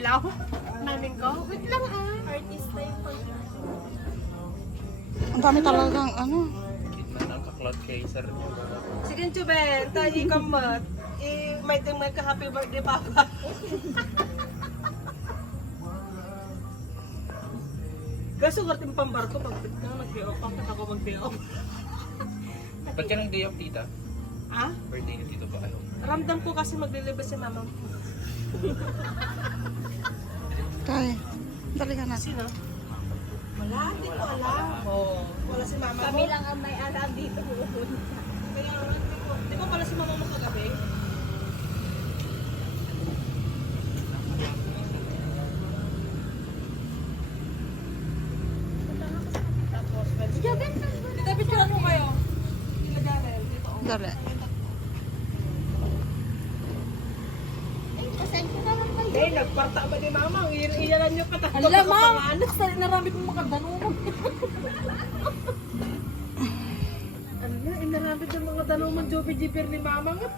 ilaw. Namin ko. Wait lang Artista yung pag... Ang dami talagang ano. Kitman ang ka-cloud chaser. Sige, Chuben. Tayo kamot. May tingnan ka happy birthday, Papa. Gaso ka ting pambarko pag mag-day off. Bakit ako mag-day off? Ba't ka ng day off, tita? Ha? Birthday ni tito ba? Ano? Ramdam ko kasi maglilibas si mama. Tay, dali ka na. Sino? Wala, hindi ko alam. Oo. Wala si mama Kami mo. lang ang may alam dito pupunta. Kaya, di ba pala si mama mo kagabi? Tapos, Tita, picture mo kayo. Tita Darrell, dito. Dali. Pasensya na lang kayo. Eh, nagparta ba ni mama? Iyalan niyo pa tayo. Hala, ma'am! Naramit mo makadanunong. Ano na, inaramid ng mga tanong ng Joby Jipper ni mama nga.